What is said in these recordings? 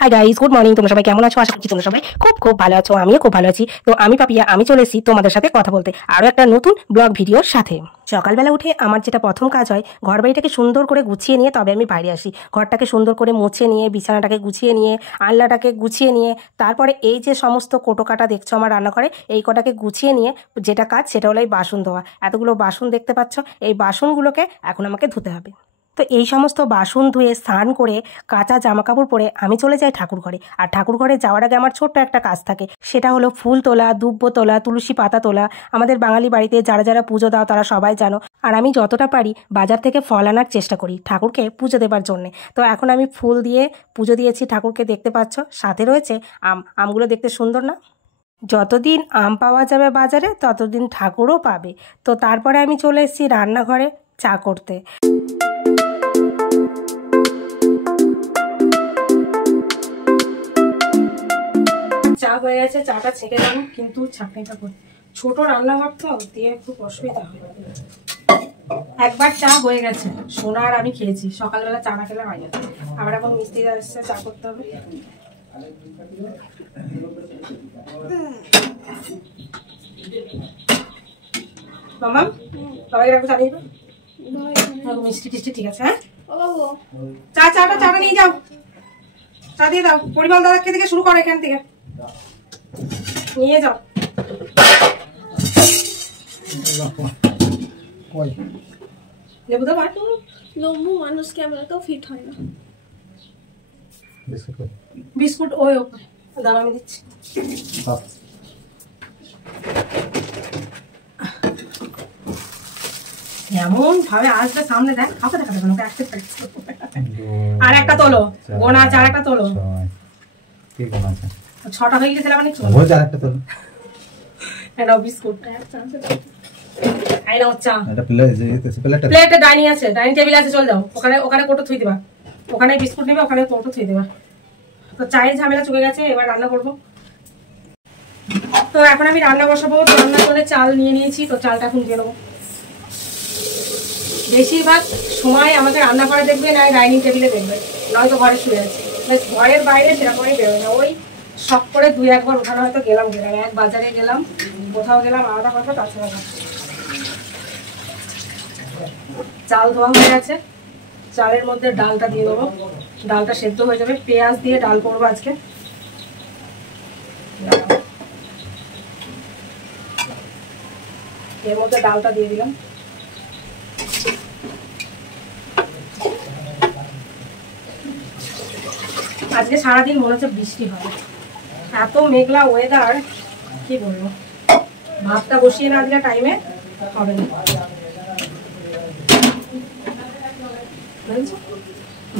Hi guys, good morning. তোমরা সবাই কেমন আছো? আশা করছি তোমরা সবাই খুব খুব ভালো আছো। আমিও খুব ভালো আছি। তো আমি পাপিয়া, আমি চলে এসেছি তোমাদের সাথে কথা বলতে আরও একটা নতুন ব্লগ ভিডিওর সাথে। সকালবেলা উঠে আমার যেটা প্রথম কাজ হয়, ঘর বাড়িটাকে সুন্দর করে গুছিয়ে নিয়ে তবে আমি বাইরে আসি। ঘরটাকে সুন্দর করে মুছে নিয়ে, বিছানাটাকে গুছিয়ে নিয়ে, আলনাটাকে গুছিয়ে নিয়ে, তারপরে এই যে সমস্ত কোটোকাটা দেখছো আমার রান্নাঘরে, এই কটাকে গুছিয়ে নিয়ে যেটা কাজ সেটা হলো এই বাসন ধোয়া। এতগুলো বাসন দেখতে পাচ্ছ, এই বাসনগুলোকে এখন আমাকে ধুতে হবে। তো এই সমস্ত বাসন ধুয়ে স্নান করে কাঁচা জামা কাপড় পরে আমি চলে যাই ঠাকুর ঘরে। আর ঠাকুর ঘরে যাওয়ার আগে আমার ছোট্ট একটা কাজ থাকে, সেটা হলো ফুল তোলা, দুব্ব তোলা, তুলসী পাতা তোলা। আমাদের বাঙালি বাড়িতে যারা যারা পুজো দাও তারা সবাই জানো। আর আমি যতটা পারি বাজার থেকে ফল আনার চেষ্টা করি ঠাকুরকে পুজো দেবার জন্যে। তো এখন আমি ফুল দিয়ে পুজো দিয়েছি ঠাকুরকে, দেখতে পাচ্ছ। সাথে রয়েছে আমগুলো দেখতে সুন্দর না? যতদিন আম পাওয়া যাবে বাজারে ততদিন ঠাকুরও পাবে। তো তারপরে আমি চলে এসেছি রান্নাঘরে চা করতে। চা হয়ে গেছে, চাটা ছেঁকে দেবো, কিন্তু ছাঁকনিটা করে ছোট রান্নাঘর তো দিয়ে খুব অসুবিধা হয়। একবার চা হয়ে গেছে, সোনা আর আমি খেয়েছি। সকালবেলা চা না খেলে হয় না। আবার এখন মিস্ত্রি আসছে, চা করতে হবে। মামা সবাইকে রাখবো, চা দিয়ে মিষ্টি টিষ্টি ঠিক আছে? হ্যাঁ, চাটা নিয়ে যাও, চা দিয়ে দাও। পরিমল দাদাকে থেকে শুরু করো, এখান থেকে নিয়ে যাও। লেবু দাও। লম্বু মানুষ ক্যামেরাতেও ফিট হয় না। বিস্কুট ওই দাঁড়া, আমি দিচ্ছি। এমন ভাবে আসবে সামনে, দেখ কাউকে দেখা দেবে না। আর একটা তোলো, গোনা আছে, আর একটা তোলো। ছটা হয়ে গেছে মানে বিস্কুট। প্লেটে ডাইনিং আছে, ডাইনিং টেবিল আছে, চল যাও ওখানে কোটো থুই দিবা। ওখানে বিস্কুট নেবে, ওখানে কোটো থুই দেবা। তো চায়ের ঝামেলা চুকে গেছে, এবার রান্না করবো। তো এখন আমি রান্না বসাবো। রান্না করে চাল নিয়ে নিয়েছি, তো চালটা এখন দিয়ে নেবো। বেশিরভাগ সময় আমাকে রান্না করে দেখবে, না ডাইনিং টেবিলে দেখবে, নয়তো ঘরে শুয়ে আছে। ঘরের বাইরে সেরকমই বেরোয় না। ওই শখ করে দুই একবার ওখানে হয়তো গেলাম, এক বাজারে গেলাম, কোথাও গেলাম, আলাদা কথা। তাছাড়া চাল ধোয়া হয়ে গেছে, চালের মধ্যে ডালটা দিয়ে দেবো। ডালটা সেদ্ধ হয়ে যাবে। পেঁয়াজ দিয়ে ডাল করবো আজকে। এর মধ্যে ডালটা দিয়ে দিলাম। আজকে সারাদিন মনে হচ্ছে বৃষ্টি হবে, এত মেঘলা ওয়েদার, কি বলবো। ভাতটা বসিয়ে না দিলে টাইমে হবে না।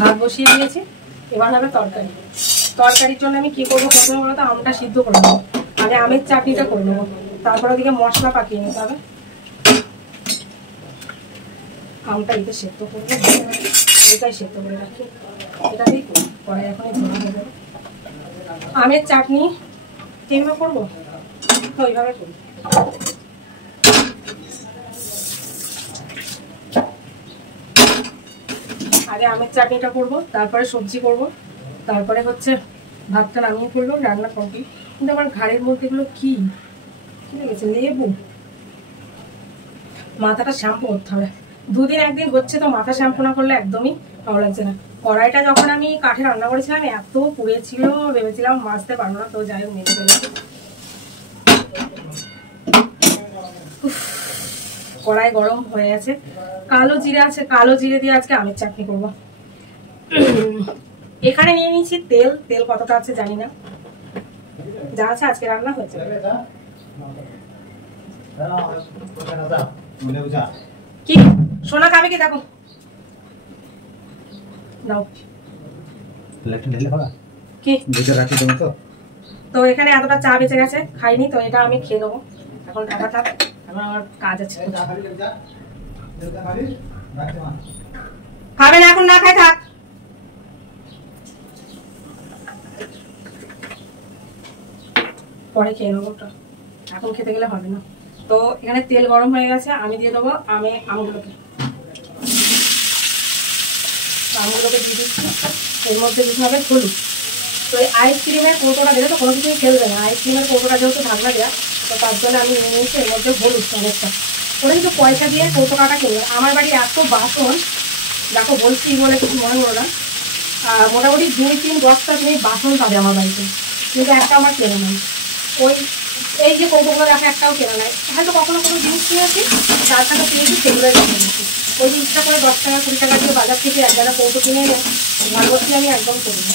ভাত বসিয়ে দিয়েছি, এবার হবে তরকারি। তরকারির জন্য আমি কি করবো, প্রথমে বলতো আমটা সিদ্ধ করে নেবো। আগে আমের চাটনিটা করে নেবো, তারপরে ওদিকে মশলা পাকিয়ে নিতে হবে। আমটা এতে সেদ্ধ করবো, এটাই সেদ্ধ করে রাখি। এটাতেই পরে এখনই ধোয়া হয়ে যাবে। আমের চাটনি কিভাবে করবো ওইভাবে করবো। আগে আমের চাটনিটা করবো, তারপরে সবজি করব, তারপরে হচ্ছে ভাতটা নামিয়ে ফেলবো, রান্না করবি। কিন্তু আমার ঘাড়ের মধ্যে এগুলো কি লেগেছে? লেবু। মাথাটা শ্যাম্পু করতে হবে। দুদিন একদিন হচ্ছে তো মাথা শ্যাম্পু না করলে একদমই ভালো লাগছে না। কড়াইটা যখন আমি কাঠে রান্না করেছিলাম এত পুড়েছিল, ভেবেছিলাম মাজতে পারবো না। তো যাই হোক মেজে ফেলেছি। কড়াই গরম হয়ে গেছে, কালো জিরে আছে, কালো জিরে দিয়ে আজকে আমের চাটনি করবো। এখানে নিয়ে নিয়েছি তেল। তেল কতটা আছে জানি না, যা আছে আজকে রান্না হয়েছে। কি সোনা খাবে কি? দেখো নাও কি। তো এখানে এতটা চা বেঁচে গেছে, খাইনি, তো এটা আমি খেয়ে নেবো। এখন টাকা থাক, এখন আমার কাজ আছে। খাবে না এখন, না খাই থাক। পরে খেয়ে নেবো, এখন খেতে গেলে হবে না। তো এখানে তেল গরম হয়ে গেছে, আমি দিয়ে দেবো আমগুলোকে। আমগুলোকে দিয়ে দিচ্ছি। এর মধ্যে দিতে হবে হলুদ, তো এই আইসক্রিমের কৌটোটা দিলে তো কোনো কিছুই ফেলবে না, আইসক্রিমের কৌটোটা যেহেতু ঢাকনা দেওয়া, তো তার জন্য আমি নিয়ে নিয়েছি এর মধ্যে হলুদ অনেকটা। ওরা কিন্তু পয়সা দিয়ে কৌটো কাটা কিনবে। আমার বাড়ি এত বাসন, দেখো বলছি বলে কিছু মনে হলো না, মোটামুটি 2-3 বস্তা তুমি বাসন পাবে আমার বাড়িতে, কিন্তু একটা আমার কেনা নাই। ওই এই যে কৌটোগুলো দেখো একটাও কেনা নাই, হয়তো কখনো কোনো জিনিস কিনেছি যার সাথে পেয়েছি সেগুলোই কিনে নিচ্ছি। ওই যে ইচ্ছা করে 10 টাকা 20 টাকা দিয়ে বাজার থেকে এক জায়গা কৌটো কিনে এনে ঘর বসে আমি একদম করি না।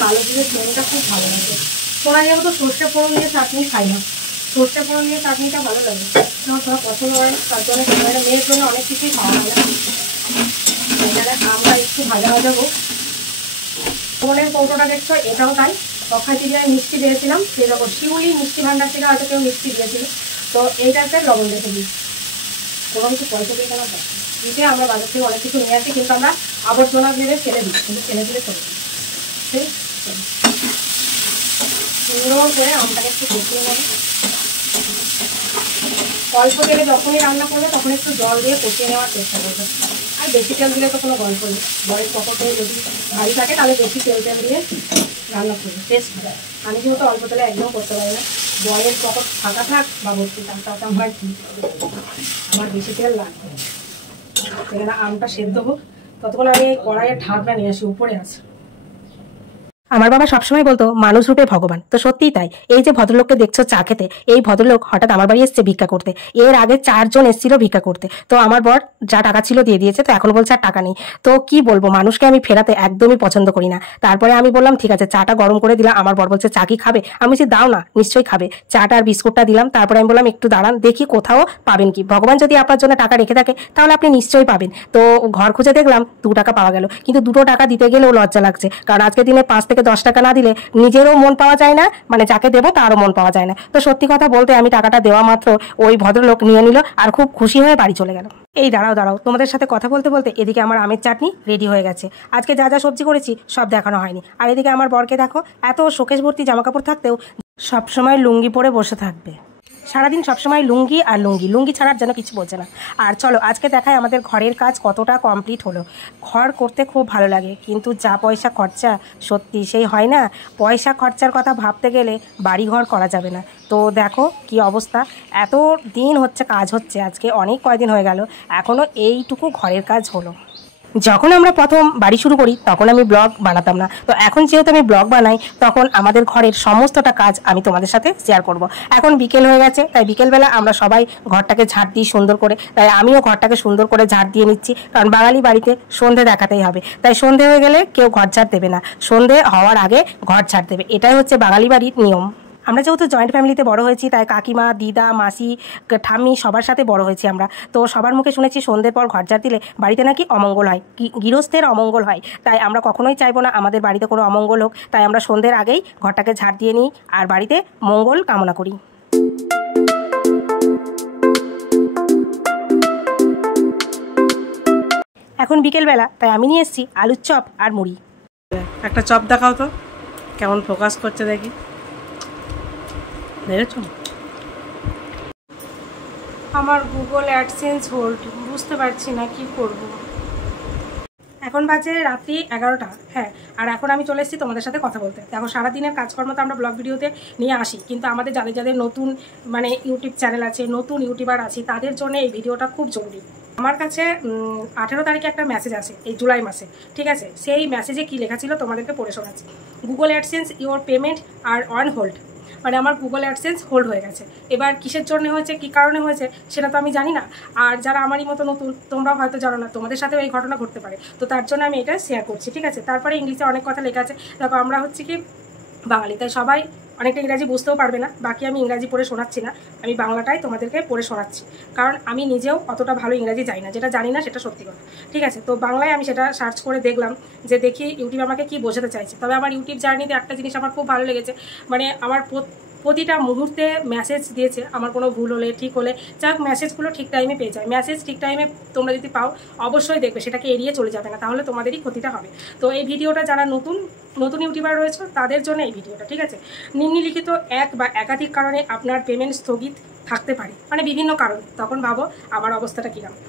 কালো জিরের ফোড়নটা খুব ভালো লাগে। তোমরা যেহেতু সর্ষে ফোড়ন দিয়ে চাটনি খাই না, সর্ষে ফোড়ন দিয়ে চাটনিটা ভালো লাগে, আমার সবার পছন্দ হয়, তার জন্য মেয়ের জন্য অনেক কিছুই খাওয়া হয়। এখানে আমরা একটু ভাজা ভাজাবো। ফোড়নের কৌটোটা দেখছো, এটাও তাই। অক্ষয় দিয়ে মিষ্টি দিয়েছিলাম, সেরকম শিউলি মিষ্টি ভান্ডার থেকে হয়তো কেউ মিষ্টি দিয়েছিল, তো এইটাতে লবণ রেখে দিই। কোনো কিছু পয়সা দিয়ে কেনা যায় দিতে, আমরা বাজার থেকে অনেক কিছু নিয়ে আসি, কিন্তু আমরা আবর্জনা ভেবে ফেলে দিই, কিন্তু ফেলে দিলে চলে দিই। ঠিক সুন্দর করে আমটাকে একটু কষিয়ে নেব। অল্প তেলে যখনই রান্না করবে তখন একটু জল দিয়ে কষিয়ে নেওয়ার চেষ্টা করবে। আর বেশি তেল দিলে তো কোনো গল্প নেই, বয়ের পকটে যদি ভারী থাকে তাহলে বেশি তেল দিয়ে রান্না করবে, টেস্ট হবে। আমি যেহেতু অল্প তেলে একদম করতে পারি না, বয়ের পকট ফাঁকা থাক বা ভর্তি থাক তাতে আমার কি, আমার বেশি তেল লাগবে। এখানে আমটা সেদ্ধ হোক, ততক্ষণ আমি কড়াইয়ের ঢাকনা নিয়ে আসি, উপরে আছে। আমার বাবা সবসময় বলতো মানুষ রূপে ভগবান, তো সত্যিই তাই। এই যে ভদ্রলোককে দেখছো চা খেতে, এই ভদ্রলোক হঠাৎ আমার বাড়ি এসছে ভিক্ষা করতে। এর আগে 4 জন এসেছিল ভিক্ষা করতে, তো আমার বর যা টাকা ছিল দিয়ে দিয়েছে, তো এখন বলছে আর টাকা নেই। তো কি বলবো, মানুষকে আমি ফেরাতে একদমই পছন্দ করি না। তারপরে আমি বললাম ঠিক আছে, চাটা গরম করে দিলাম। আমার বর বলছে চা কি খাবে, আমি বলছি দাও না, নিশ্চয়ই খাবে। চাটা আর বিস্কুটটা দিলাম, তারপরে আমি বললাম একটু দাঁড়ান দেখি কোথাও পাবেন কি, ভগবান যদি আপনার জন্য টাকা রেখে থাকে তাহলে আপনি নিশ্চয়ই পাবেন। তো ঘর খুঁজে দেখলাম 2 টাকা পাওয়া গেল, কিন্তু 2 টাকা দিতে গেলেও লজ্জা লাগছে, কারণ আজকের দিনে 5 থেকে 10 টাকা না দিলে নিজেরও মন পাওয়া যায় না, মানে যাকে দেবো তারও মন পাওয়া যায় না। তো সত্যি কথা বলতে আমি টাকাটা দেওয়া মাত্র ওই ভদ্রলোক নিয়ে নিল আর খুব খুশি হয়ে বাড়ি চলে গেল। এই দাঁড়াও তোমাদের সাথে কথা বলতে বলতে এদিকে আমার আমের চাটনি রেডি হয়ে গেছে। আজকে যা যা সবজি করেছি সব দেখানো হয়নি। আর এদিকে আমার বরকে দেখো, এত শোকেস ভর্তি জামা কাপড় থাকতেও সবসময় লুঙ্গি পরে বসে থাকবে, সারাদিন সবসময় লুঙ্গি আর লুঙ্গি, লুঙ্গি ছাড়ার যেন কিছু বোঝে না। আর চলো আজকে দেখায় আমাদের ঘরের কাজ কতটা কমপ্লিট হলো। ঘর করতে খুব ভালো লাগে, কিন্তু যা পয়সা খরচা, সত্যি সেই হয় না। পয়সা খরচার কথা ভাবতে গেলে বাড়ি ঘর করা যাবে না। তো দেখো কি অবস্থা, এত দিন হচ্ছে কাজ হচ্ছে, আজকে অনেক কয়দিন হয়ে গেল, এখনও এইটুকু ঘরের কাজ হলো। যখন আমরা প্রথম বাড়ি শুরু করি তখন আমি ব্লগ বানাতাম না, তো এখন যেহেতু আমি ব্লগ বানাই তখন আমাদের ঘরের সমস্তটা কাজ আমি তোমাদের সাথে শেয়ার করব। এখন বিকেল হয়ে গেছে, তাই বিকেলবেলা আমরা সবাই ঘরটাকে ঝাড় দিই সুন্দর করে, তাই আমিও ঘরটাকে সুন্দর করে ঝাড় দিয়ে নিচ্ছি, কারণ বাঙালি বাড়িতে সন্ধে দেখাতেই হবে। তাই সন্ধে হয়ে গেলে কেউ ঘর ঝাড় দেবে না, সন্ধে হওয়ার আগে ঘর ঝাড় দেবে, এটাই হচ্ছে বাঙালি বাড়ির নিয়ম। আমরা যেহেতু জয়েন্ট ফ্যামিলিতে বড় হয়েছি, তাই কাকিমা, দিদা, মাসি, ঠাম্মি সবার সাথে বড় হয়েছি আমরা, তো সবার মুখে শুনেছি সন্ধ্যের পর ঘর ঝাড় দিলে বাড়িতে নাকি অমঙ্গল হয়, গৃহস্থের অমঙ্গল হয়। তাই আমরা কখনোই চাইবো না আমাদের বাড়িতে কোনো অমঙ্গল হোক, তাই আমরা সন্ধ্যের আগেই ঘরটাকে ঝাড় দিয়ে নিই আর বাড়িতে মঙ্গল কামনা করি। এখন বিকেলবেলা, তাই আমি নিয়ে এসেছি আলুর চপ আর মুড়ি। একটা চপ দেখাও তো কেমন ফোকাস করছে দেখি, দেখেছো? আমার গুগল অ্যাডসেন্স হোল্ড, বুঝতে পারছি না কি করব। এখন বাজে রাত্রি 11টা, হ্যাঁ, আর এখন আমি চলে এসেছি তোমাদের সাথে কথা বলতে। দেখো সারাদিনের কাজকর্ম তো আমরা ব্লগ ভিডিওতে নিয়ে আসি, কিন্তু আমাদের যাদের যাদের নতুন মানে ইউটিউব চ্যানেল আছে, নতুন ইউটিউবার আছে, তাদের জন্য এই ভিডিওটা খুব জরুরি। আমার কাছে 18 তারিখে একটা মেসেজ আসে, এই জুলাই মাসে, ঠিক আছে? সেই মেসেজে কি লেখা ছিল তোমাদেরকে পড়ে শোনাচ্ছি। Google AdSense your payment are on hold, মানে আমার গুগল অ্যাডসেন্স হোল্ড হয়ে গেছে। এবার কিসের জন্য হয়েছে, কী কারণে হয়েছে সেটা তো আমি জানি না, আর যারা আমারই মতো নতুন তোমরাও হয়তো জানো না, তোমাদের সাথেও এই ঘটনা ঘটতে পারে, তো তার জন্য আমি এটা শেয়ার করছি, ঠিক আছে? তারপরে ইংলিশে অনেক কথা লেখা আছে, দেখো আমরা হচ্ছে কি বাঙালি, তাই সবাই অনেকটা ইংরাজি বুঝতেও পারবে না, বাকি আমি ইংরাজি পড়ে শোনাচ্ছি না, আমি বাংলাটাই তোমাদেরকে পড়ে শোনাচ্ছি, কারণ আমি নিজেও অতটা ভালো ইংরাজি জানি না, যেটা জানি না সেটা সত্যি কথা, ঠিক আছে? তো বাংলায় আমি সেটা সার্চ করে দেখলাম, যে দেখি ইউটিউব আমাকে কি বোঝাতে চাইছে। তবে আমার ইউটিউব জার্নিতে একটা জিনিস আমার খুব ভালো লেগেছে, মানে আমার প্রতিটা মুহূর্তে মেসেজ দিয়েছে, আমার কোনো ভুল হলে ঠিক হলে যাক মেসেজগুলো ঠিক টাইমে পেয়ে যায়। মেসেজ ঠিক টাইমে তোমরা যদি পাও অবশ্যই দেখবে, সেটাকে এড়িয়ে চলে যাবে না, তাহলে তোমাদেরই ক্ষতিটা হবে। তো এই ভিডিওটা যারা নতুন ইউটিউবার রয়েছে তাদের জন্য এই ভিডিওটা, ঠিক আছে? নিম্নলিখিত এক বা একাধিক কারণে আপনার পেমেন্ট স্থগিত থাকতে পারে, মানে বিভিন্ন কারণ, তখন ভাবো আমার অবস্থাটা কীরকম।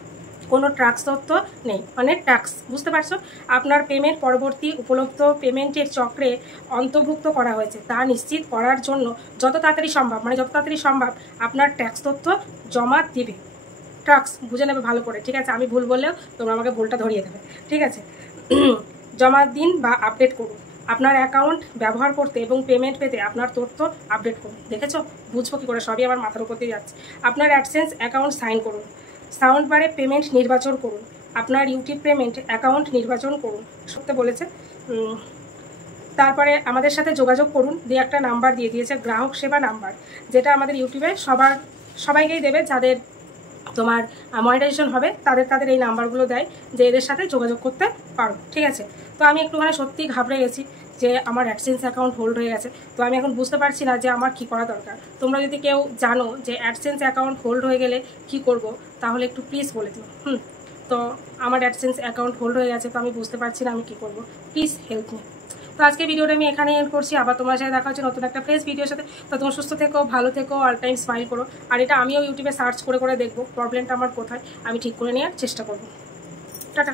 কোনো ট্যাক্স তথ্য নেই, মানে ট্যাক্স, বুঝতে পারছো? আপনার পেমেন্ট পরবর্তী উপলব্ধ পেমেন্টের চক্রে অন্তর্ভুক্ত করা হয়েছে তা নিশ্চিত করার জন্য যত তাড়াতাড়ি সম্ভব আপনার ট্যাক্স তথ্য জমা দেবে। ট্যাক্স বুঝে নেবে ভালো করে, ঠিক আছে? আমি ভুল বললেও তোমরা আমাকে ভুলটা ধরিয়ে দেবে, ঠিক আছে? জমা দিন বা আপডেট করুন। আপনার অ্যাকাউন্ট ব্যবহার করতে এবং পেমেন্ট পেতে আপনার তথ্য আপডেট করুন। দেখেছো? বুঝবো কী করে, সবই আমার মাথার উপর দিয়ে যাচ্ছে। আপনার অ্যাডসেন্স অ্যাকাউন্ট সাইন করুন। সাউন্ড বারে পেমেন্ট নির্বাচন করুন। আপনার ইউটিউব পেমেন্ট অ্যাকাউন্ট নির্বাচন করুন। সত্যি বলেছে। তারপরে আমাদের সাথে যোগাযোগ করুন, দিয়ে একটা নাম্বার দিয়ে দিয়েছে, গ্রাহক সেবা নাম্বার, যেটা আমাদের ইউটিউবে সবাইকেই দেবে, যাদের তোমার মনিটাইজেশন হবে তাদের এই নাম্বারগুলো দেয় যে এদের সাথে যোগাযোগ করতে পারো, ঠিক আছে? তো আমি একটুখানি সত্যিই ঘাবড়ে গেছি যে আমার অ্যাডসেন্স অ্যাকাউন্ট হোল্ড হয়ে গেছে। তো আমি এখন বুঝতে পারছি না যে আমার কি করা দরকার। তোমরা যদি কেউ জানো যে অ্যাডসেন্স অ্যাকাউন্ট হোল্ড হয়ে গেলে কি করব, তাহলে একটু প্লিজ বলে দিও। তো আমার অ্যাডসেন্স অ্যাকাউন্ট হোল্ড হয়ে গেছে, তো আমি বুঝতে পারছি না আমি কি করব, প্লিজ হেল্প মি। তো আজকে ভিডিওটা আমি এখানেই এন্ড করছি। আবার তোমার সাথে দেখা হচ্ছে নতুন একটা ফ্রেশ ভিডিওর সাথে। তো তোমার সুস্থ থেকো, ভালো থেকো, অল টাইম স্মাইল করো। আর এটা আমিও ইউটিউবে সার্চ করে দেখবো প্রবলেমটা আমার কোথায়, আমি ঠিক করে নেওয়ার চেষ্টা করবো। টাটা।